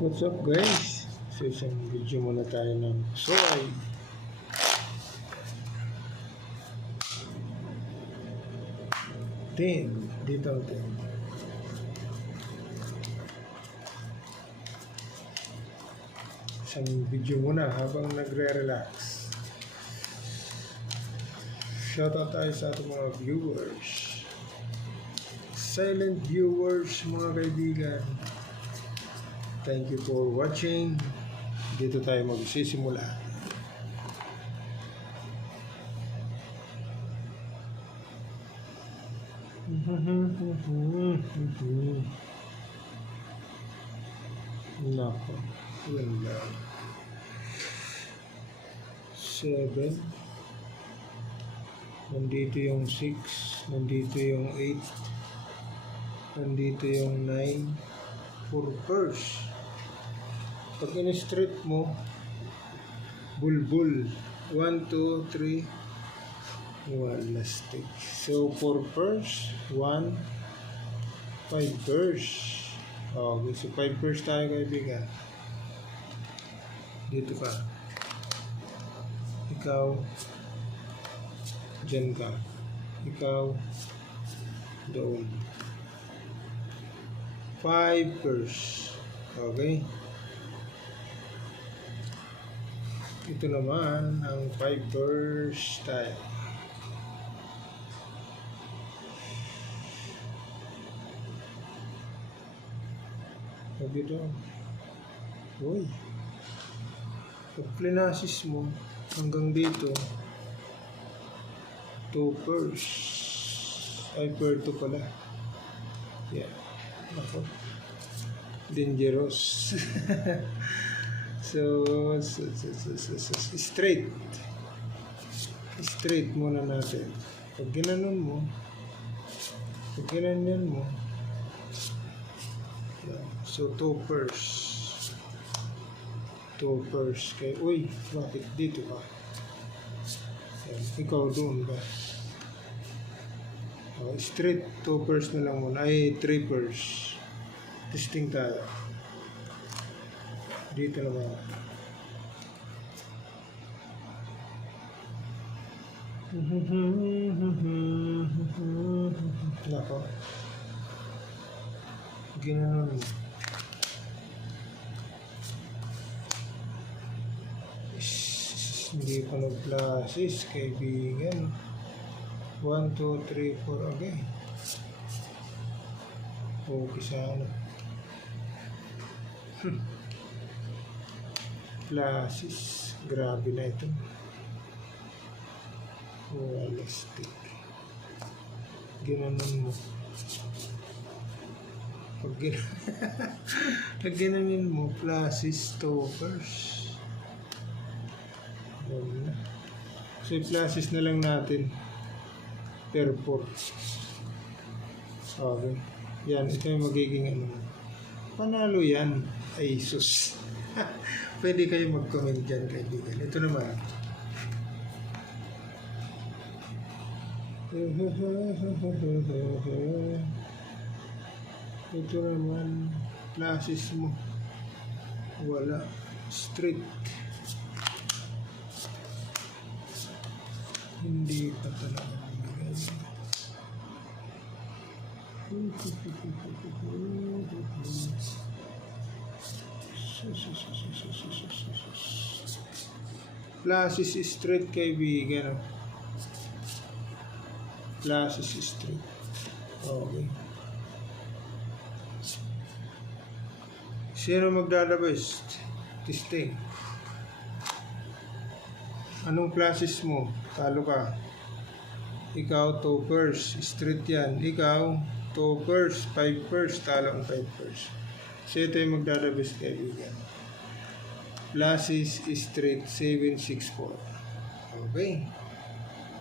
What's up guys? So isang video muna tayo ng soy. Dito ang 10. Isang video muna habang nagre-relax. Shoutout tayo sa ating mga viewers. Silent viewers, mga kaibigan. Thank you for watching. Dito tayo magsisimula. Nako. Yun lang. 7. Nandito yung 6. Nandito yung 8. Nandito yung 9. For purse. Pag in-straight mo, bulbul. 1, 2, 3. Wala stick. So, 4 purse. 1. 5 purse. Okay, so 5 purse tayo kaibigan. Dito ka. Ikaw. Diyan ka. Ikaw. Doon. 5 purse. Okay. Ito naman ang 5 purse tayo. Sabi doon. Uy. Pag plinasis mo hanggang dito 2 purse. 5 purse to pala. Yeah. Ako. Dangerous. so straight muna natin. Pag ginanon mo, pag ginanyan mo, yeah. So 2 purse kay, uy, bakit dito ka? Yan. Ikaw doon ba? Straight 2 purse na lang muna. Ay, 3 purse. Testing tayo. Dito naman. Nako. Ginanon mo. Hindi pa nag-classes, kaibigan. 1, 2, 3, 4, okay. Okay sana. Classes, grabe na ito. Wala stick. Ginanon mo. Pag ginanon mo, classes, toppers. Wala. So, classes na lang natin. Per 4. Okay. Yan, ito yung magiging ano. Panalo yan. Ay, sus. Pwede kayo mag-comment dyan, kaibigan. Ito naman. Ito naman. Classes mo. Wala. Straight. Hindi pa talaga. Classes straight kaibigan. Classes straight. Okay. Sino magdadabest? Testing. Anong classes mo? Talo ka. Ikaw, 2 purse. Straight yan. Ikaw, 2 purse. 5 purse. Talo ang 5 purse. So, ito yung magdadabest kaibigan. Classes straight 7, 6, 4. Okay.